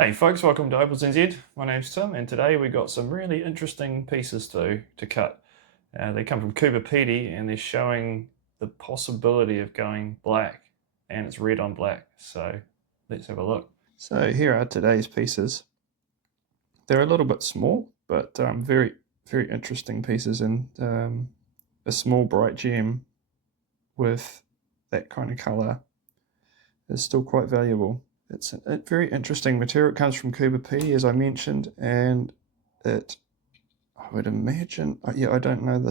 Hey folks, welcome to Opals NZ. My name's Tim, and today we got some really interesting pieces to cut. They come from Coober Pedy, and they're showing the possibility of going black, and it's red on black. So let's have a look. So here are today's pieces. They're a little bit small, but very, very interesting pieces, and a small bright gem with that kind of color is still quite valuable. It's a very interesting material. It comes from Coober Pedy, as I mentioned, and I would imagine, I don't know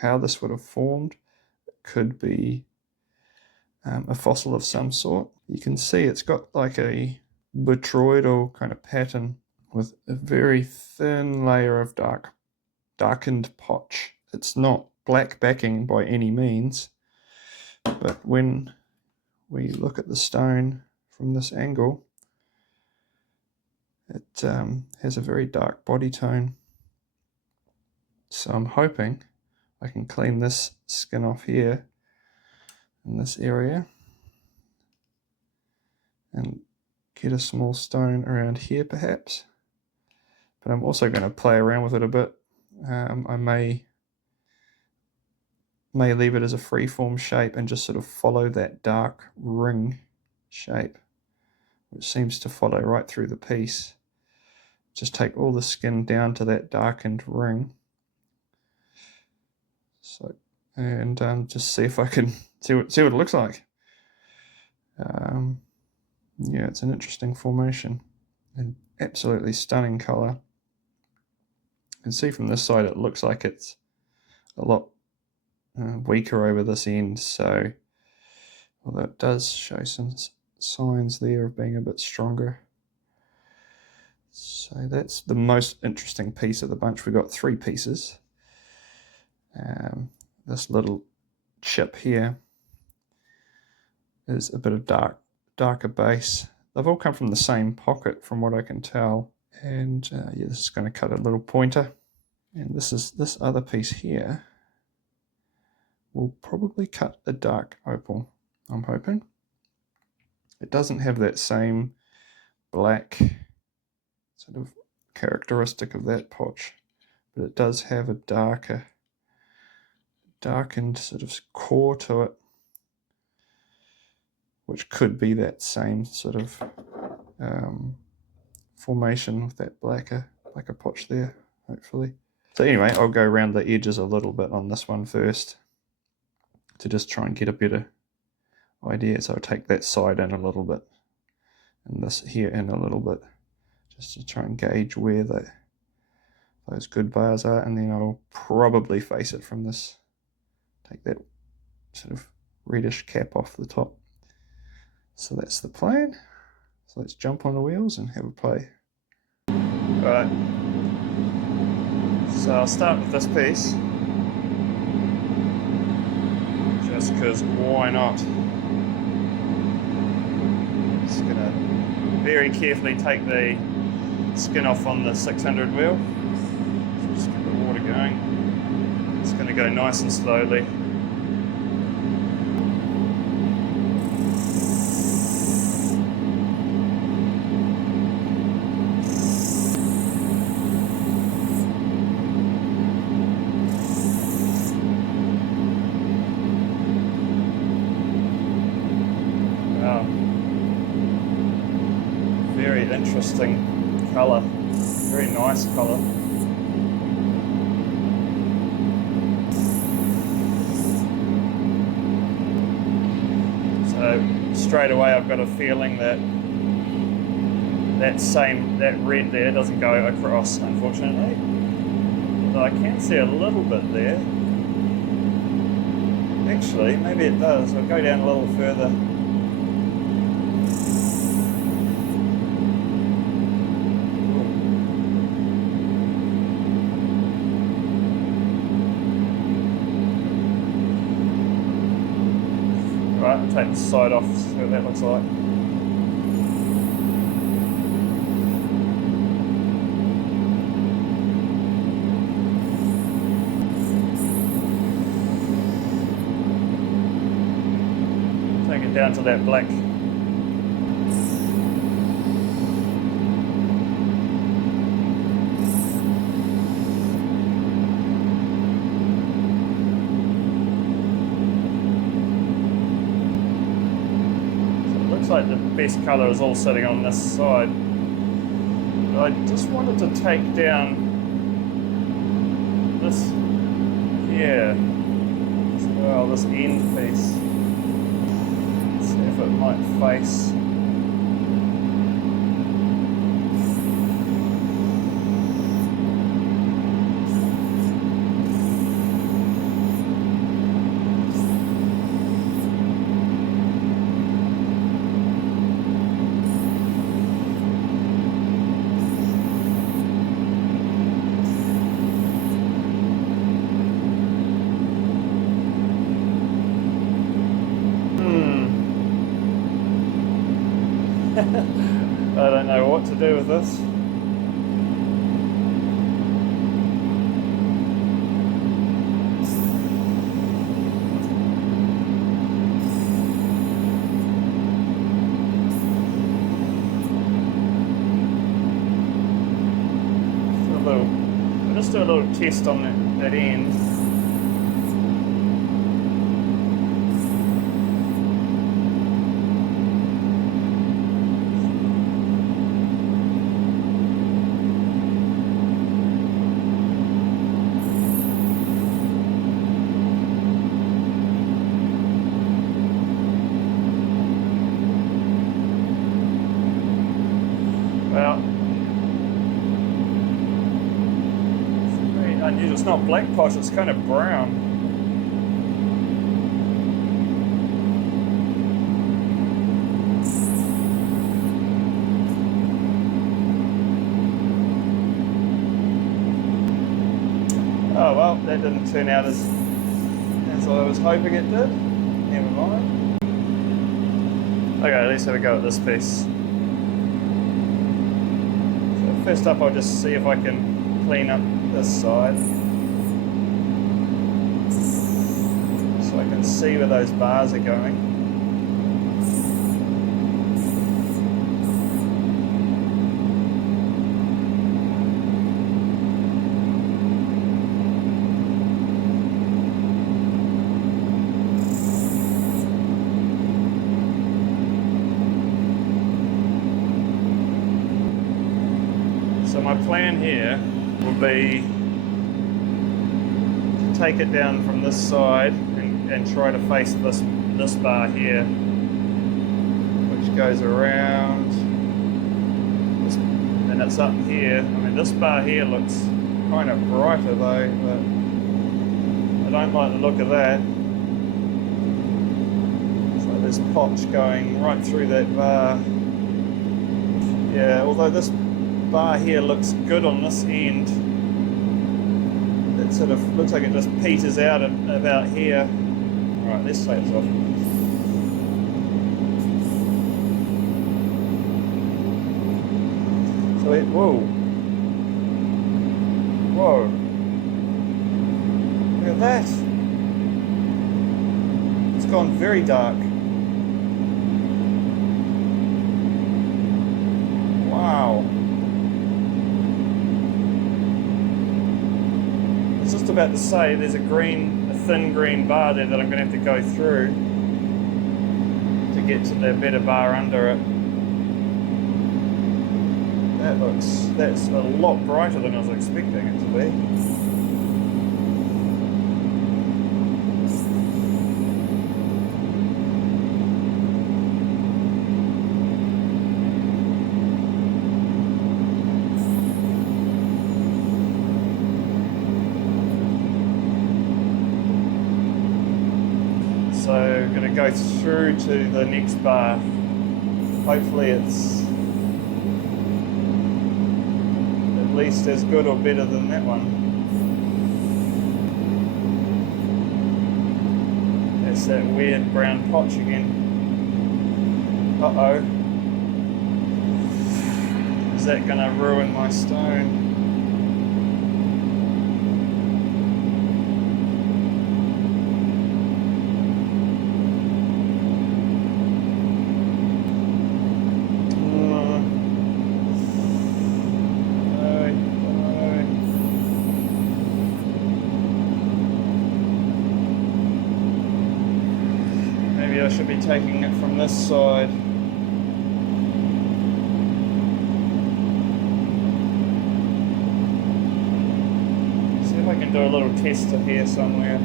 how this would have formed. It could be a fossil of some sort. You can see it's got like a botryoidal kind of pattern with a very thin layer of darkened potch. It's not black backing by any means, but when we look at the stone from this angle, it has a very dark body tone. So I'm hoping I can clean this skin off here in this area and get a small stone around here perhaps. But I'm also going to play around with it a bit. I may leave it as a freeform shape and just sort of follow that dark ring shape, which seems to follow right through the piece. Just take all the skin down to that darkened ring. So, and just see if I can see what it looks like. Yeah, it's an interesting formation and absolutely stunning color. You can see from this side it looks like it's a lot weaker over this end, so although it does show some signs there of being a bit stronger. So that's the most interesting piece of the bunch. We've got three pieces. This little chip here is a bit of darker base. They've all come from the same pocket from what I can tell, and yeah, this is going to cut a little pointer, and this other piece here will probably cut a dark opal, I'm hoping. It doesn't have that same black sort of characteristic of that potch, but it does have a darkened sort of core to it, which could be that same sort of formation with that blacker potch there, hopefully. So anyway, I'll go around the edges a little bit on this one first to just try and get a better idea. So I'll take that side in a little bit and this here in a little bit, just to try and gauge where those good bars are, and then I'll probably face it from this, take that sort of reddish cap off the top. So that's the plan. So let's jump on the wheels and have a play. Alright, so I'll start with this piece, just because why not? Just going to very carefully take the skin off on the 600 wheel. So just get the water going. It's going to go nice and slowly. Very interesting colour, very nice colour. So straight away I've got a feeling that that red there doesn't go across, unfortunately. Although I can see a little bit there. Actually, maybe it does. I'll go down a little further. Right, I'll take the side off, see what that looks like. Take it down to that black Looks like the best colour is all sitting on this side. But I just wanted to take down this here as well, this end piece. See if it might face. I don't know what to do with this. I'll just do a little test on that end. Well, it's very unusual. It's not black posh, it's kind of brown. Oh well, that didn't turn out as I was hoping it did. Never mind. Okay, let's have a go at this piece. First up, I'll just see if I can clean up this side so I can see where those bars are going. So my plan here will be to take it down from this side and try to face this bar here, which goes around, and it's up here. I mean, this bar here looks kind of brighter though, but I don't like the look of that. So there's potch going right through that bar. Yeah, although this bar here looks good on this end. It sort of looks like it just peters out about here. Alright, let's take this off. So whoa. Look at that. It's gone very dark. Wow. I was just about to say there's a thin green bar there that I'm going to have to go through to get to the better bar under it. That's a lot brighter than I was expecting it to be. So I'm going to go through to the next bar. Hopefully it's at least as good or better than that one. That's that weird brown potch again. Uh-oh. Is that going to ruin my stone? I should be taking it from this side. do a little tester here somewhere.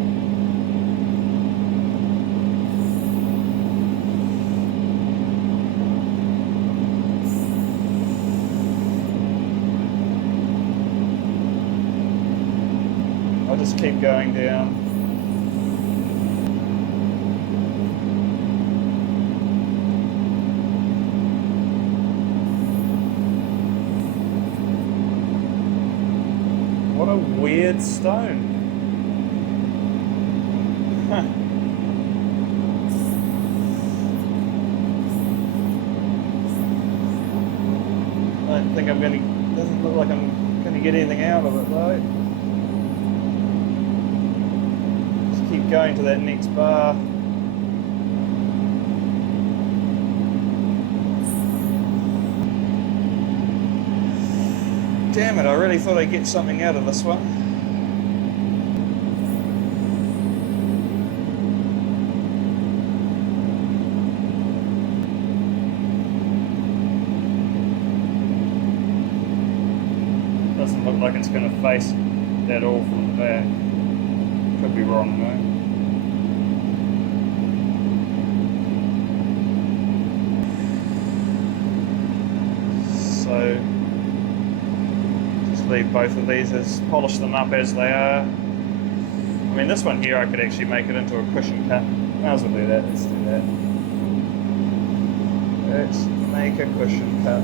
I'll just keep going down. What a weird stone. Huh. I don't think I'm going to, doesn't look like I'm going to get anything out of it though. Just keep going to that next bar. Damn it, I really thought I'd get something out of this one. Doesn't look like it's going to face that all from the back. Could be wrong though. So leave both of these, as polish them up as they are. I mean, this one here I could actually make it into a cushion cut. Might as well do that. Let's do that. Let's make a cushion cut.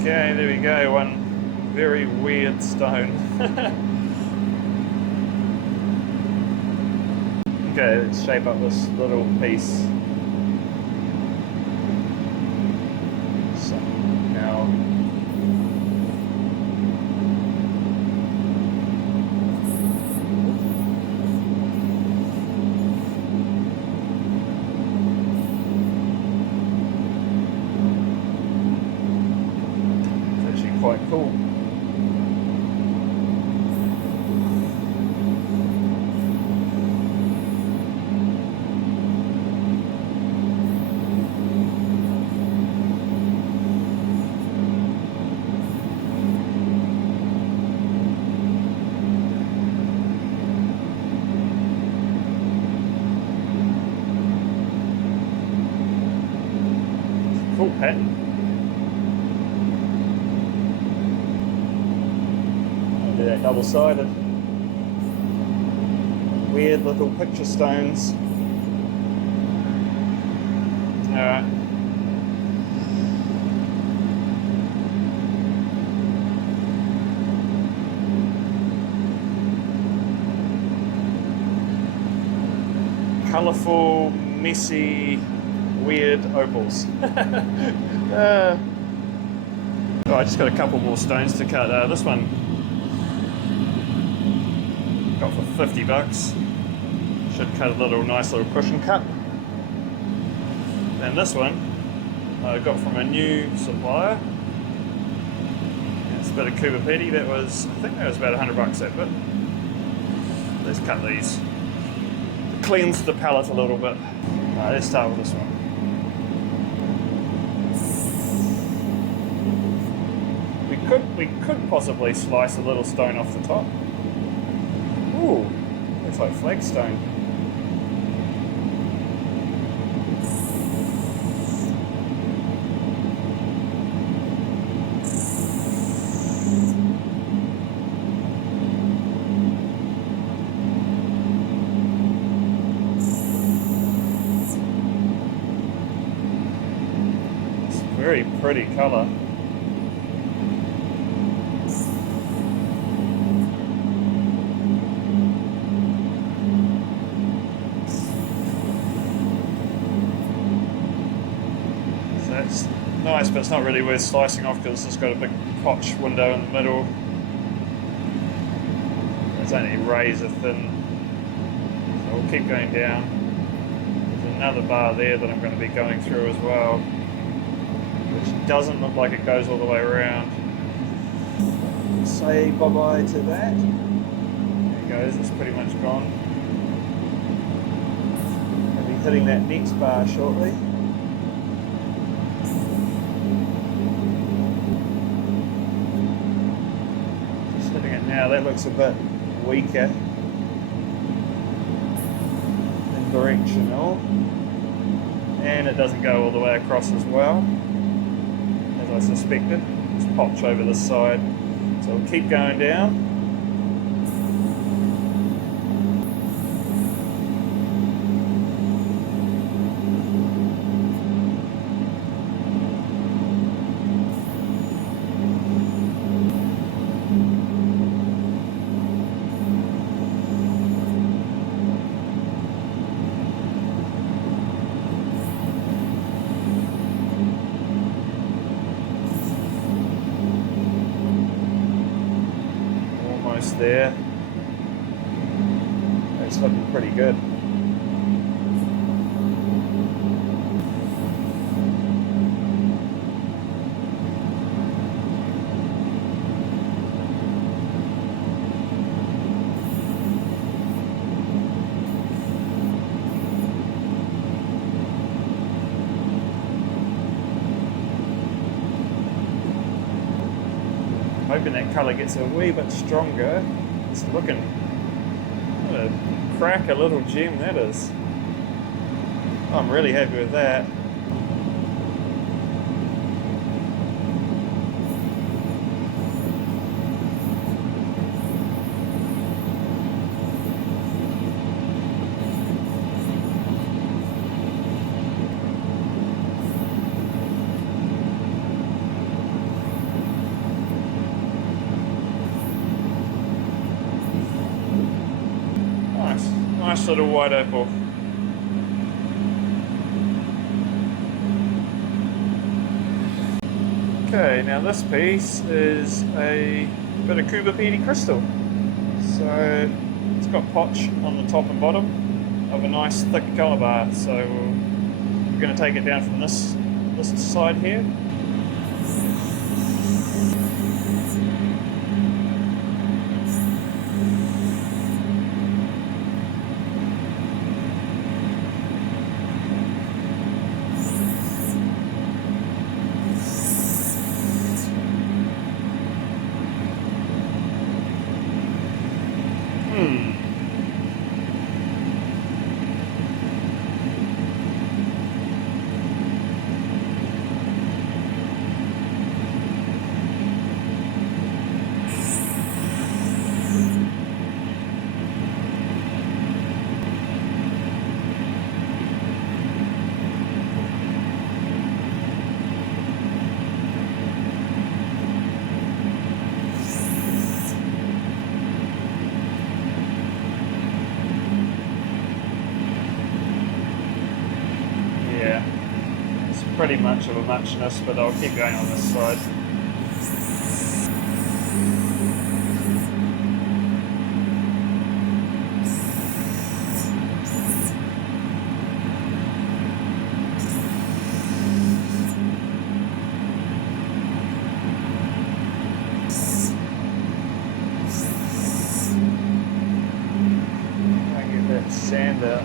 Okay, there we go, one very weird stone. Okay, let's shape up this little piece. So now quite cool. Cool pattern. That double-sided. Weird little picture stones. Alright. Colourful, messy, weird opals. Oh, I just got a couple more stones to cut. This one got for 50 bucks. Should cut a nice little cushion cut. And this one I got from a new supplier. It's a bit of Coober Pedy. That was, I think that was about 100 bucks that bit. Let's cut these. Cleanse the palette a little bit. Alright, let's start with this one. We could possibly slice a little stone off the top. Ooh, looks like flagstone. It's a very pretty colour. It's nice, but it's not really worth slicing off because it's got a big potch window in the middle. It's only razor thin, so we'll keep going down. There's another bar there that I'm going to be going through as well, which doesn't look like it goes all the way around. Say bye-bye to that. There it goes, it's pretty much gone. I'll be hitting that next bar shortly. Just hitting it now, that looks a bit weaker than directional. And it doesn't go all the way across as well, as I suspected. Just pops over this side. So we'll keep going down. There. It's looking pretty good. Hoping that colour gets a wee bit stronger. It's looking, what a cracker little gem that is. I'm really happy with that. Nice little white opal. Okay, now this piece is a bit of Coober Pedy crystal. So it's got potch on the top and bottom of a nice thick colour bar. So we're going to take it down from this side here. Pretty much of a muchness, but I'll keep going on this side. I get that sand out.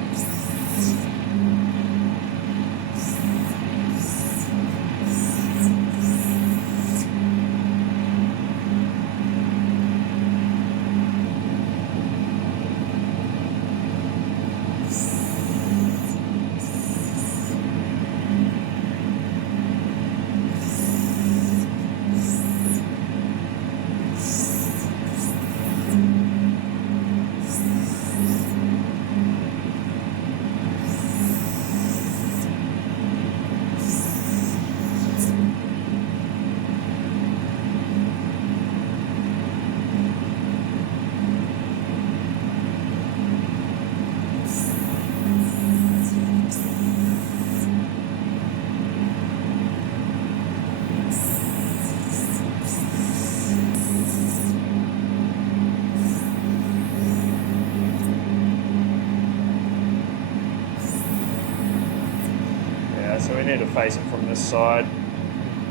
we need to face it from this side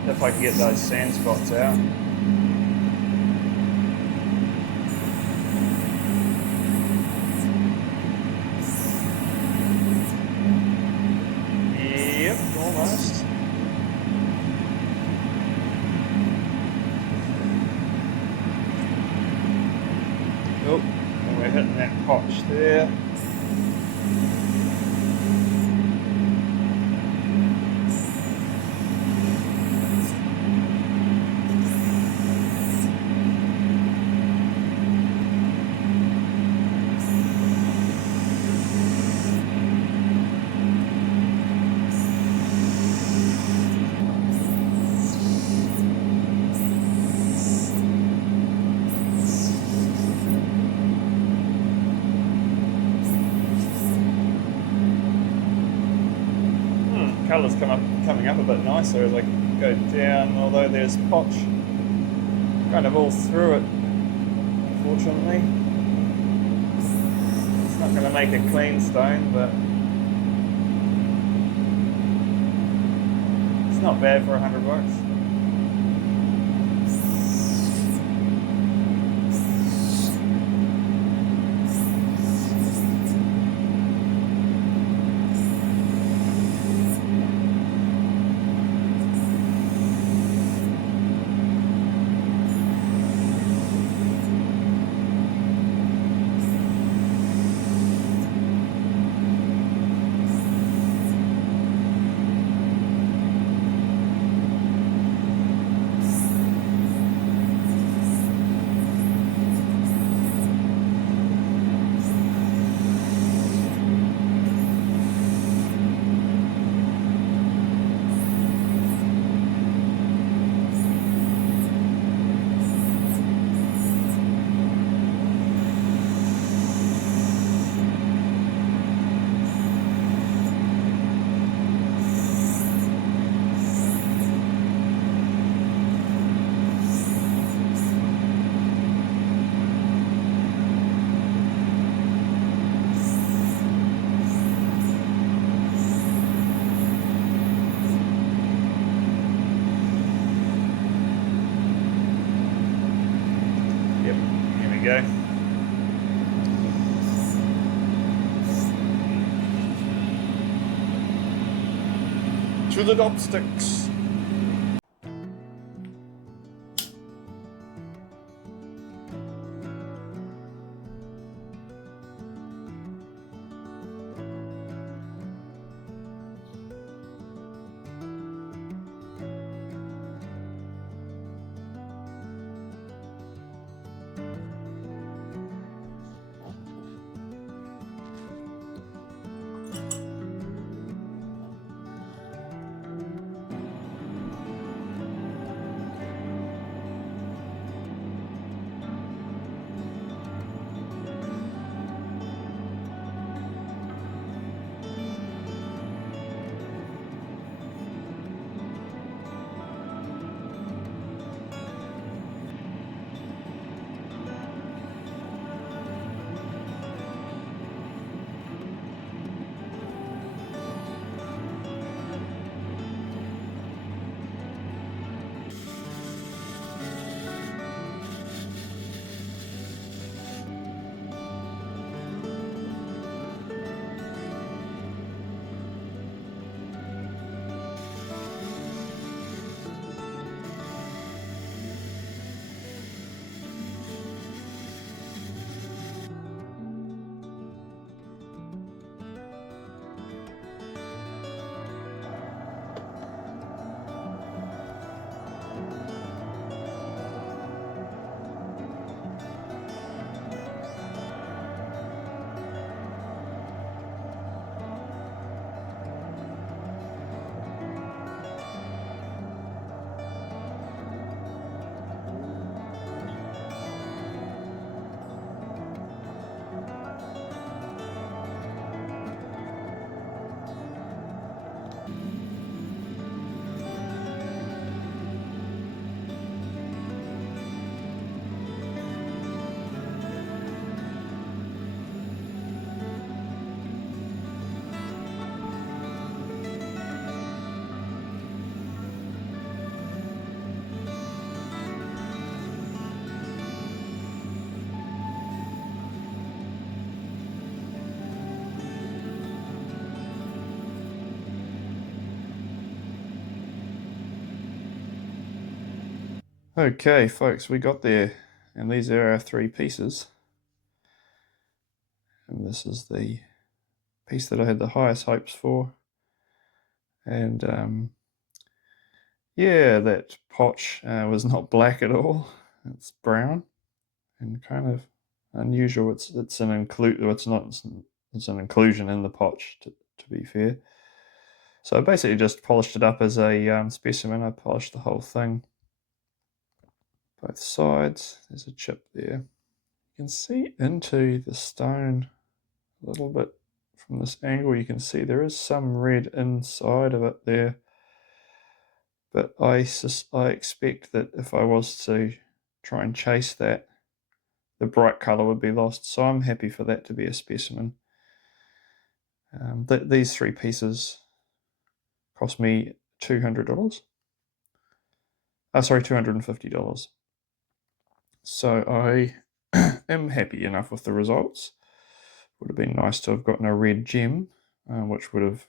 if I can get those sand spots out. Yep, almost. Oh, and we're hitting that potch there. Colours coming up a bit nicer as I go down, although there's potch kind of all through it, unfortunately. It's not going to make a clean stone, but it's not bad for $100. Go. To the dopsticks. Okay, folks, we got there, and these are our three pieces. And this is the piece that I had the highest hopes for. And yeah, that potch was not black at all. It's brown and kind of unusual. It's an inclusion in the potch, to be fair. So I basically just polished it up as a specimen. I polished the whole thing, both sides. There's a chip there. You can see into the stone a little bit from this angle. You can see there is some red inside of it there, but I expect that if I was to try and chase that, the bright colour would be lost. So I'm happy for that to be a specimen. These three pieces cost me $200. Sorry, $250. So I am happy enough with the results. Would have been nice to have gotten a red gem, which would have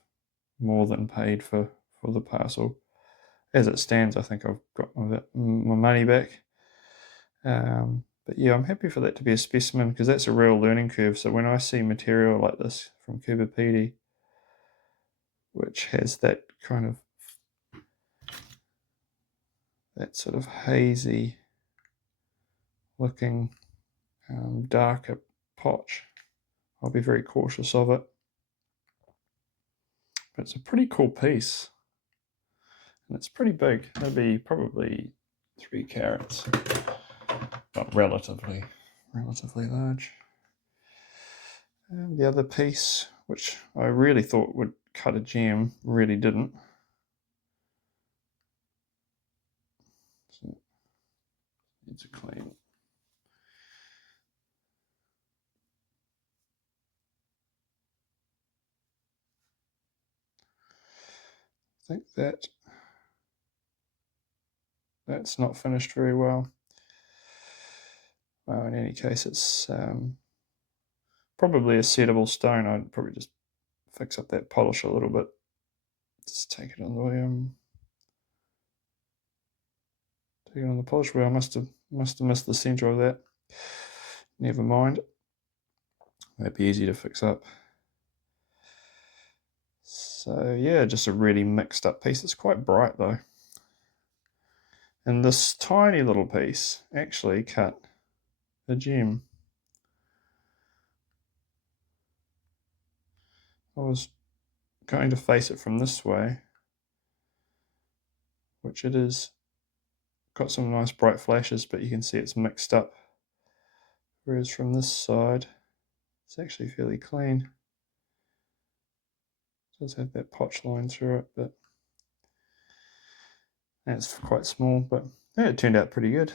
more than paid for the parcel. As it stands, I think I've got my money back. But yeah, I'm happy for that to be a specimen, because that's a real learning curve. So when I see material like this from Coober Pedy, which has that kind of, that sort of hazy looking darker potch, I'll be very cautious of it. But it's a pretty cool piece, and it's pretty big. It'll be probably 3 carats, but relatively large. And the other piece, which I really thought would cut a gem, really didn't. So needs a clean. I think that's not finished very well. Well, in any case, it's probably a settable stone. I'd probably just fix up that polish a little bit. Just take it on the polish wheel. I must have missed the center of that. Never mind. That'd be easy to fix up. So yeah, just a really mixed up piece. It's quite bright though. And this tiny little piece actually cut a gem. I was going to face it from this way, which it is got some nice bright flashes, but you can see it's mixed up. Whereas from this side, it's actually fairly clean. It does have that potch line through it, but it's quite small, but yeah, it turned out pretty good.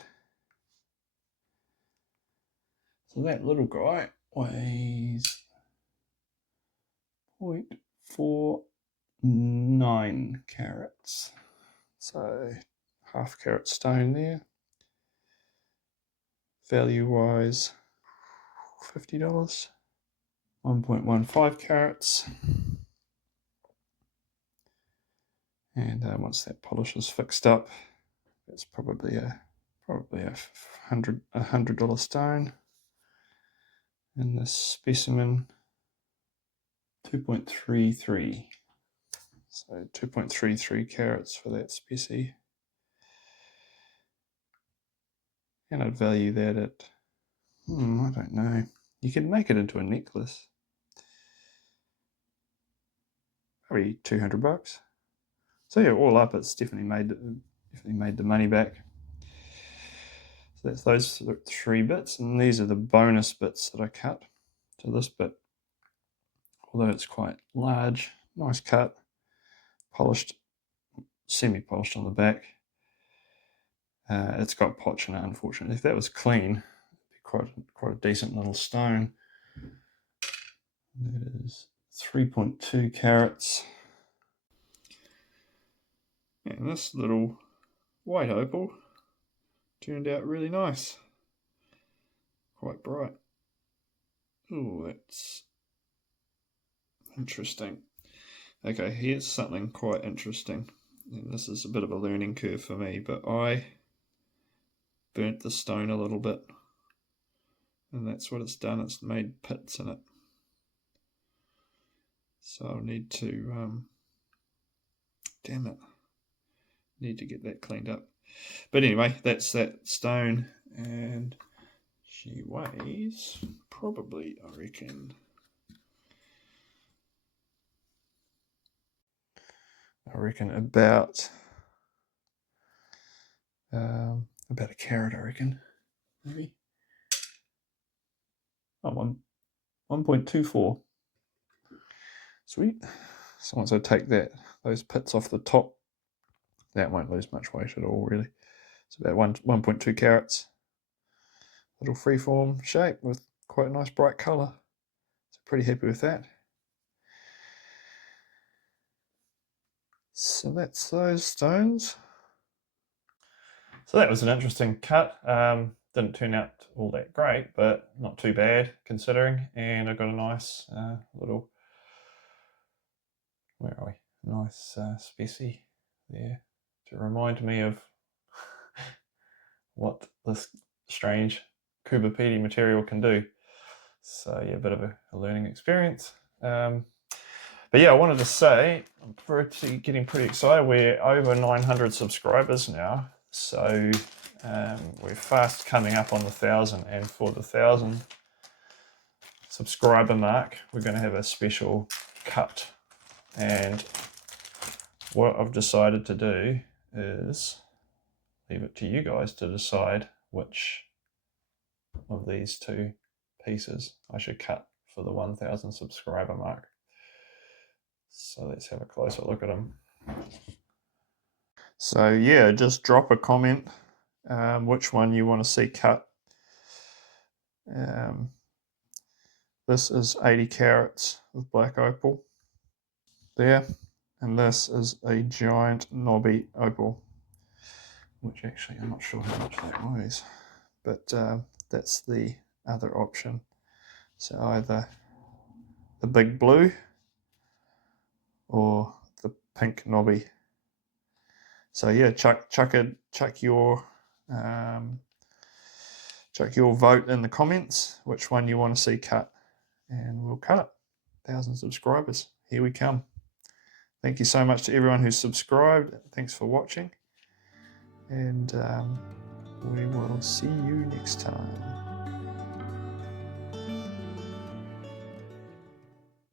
So that little guy weighs 0.49 carats. So half carat stone there. Value wise, $50. 1.15 carats. And once that polish is fixed up, it's probably a $100 stone. And this specimen, 2.33. So 2.33 carats for that specie. And I'd value that at, I don't know. You could make it into a necklace. Probably $200. So yeah, all up, it's definitely made the money back. So that's those 3 bits, and these are the bonus bits that I cut. So this bit, although it's quite large, nice cut, polished, semi-polished on the back. It's got potch in it, unfortunately. If that was clean, it'd be quite a decent little stone. That is 3.2 carats. And this little white opal turned out really nice. Quite bright. Oh, that's interesting. Okay, here's something quite interesting. And this is a bit of a learning curve for me, but I burnt the stone a little bit. And that's what it's done, it's made pits in it. So I'll need to, damn it, need to get that cleaned up. But anyway, that's that stone, and she weighs probably, I reckon about a carat, I reckon, maybe. Oh, 1.24. Sweet. So once I take those pits off the top, that won't lose much weight at all, really. It's about 1.2 carats. Little freeform shape with quite a nice bright colour. So pretty happy with that. So that's those stones. So that was an interesting cut. Didn't turn out all that great, but not too bad considering. And I got a nice little, where are we? Nice specie there to remind me of what this strange Coober Pedy material can do. So yeah, a bit of a learning experience. But yeah, I wanted to say I'm getting pretty excited. We're over 900 subscribers now, so we're fast coming up on the 1,000. And for the 1,000 subscriber mark, we're going to have a special cut. And what I've decided to do is leave it to you guys to decide which of these two pieces I should cut for the 1,000 subscriber mark. So let's have a closer look at them. So yeah, just drop a comment which one you want to see cut. This is 80 carats of black opal there, and this is a giant knobby opal, which actually I'm not sure how much that weighs, but that's the other option. So either the big blue or the pink knobby. So yeah, chuck your vote in the comments which one you want to see cut, and we'll cut it. 1,000 subscribers, here we come. Thank you so much to everyone who's subscribed. Thanks for watching, and we will see you next time.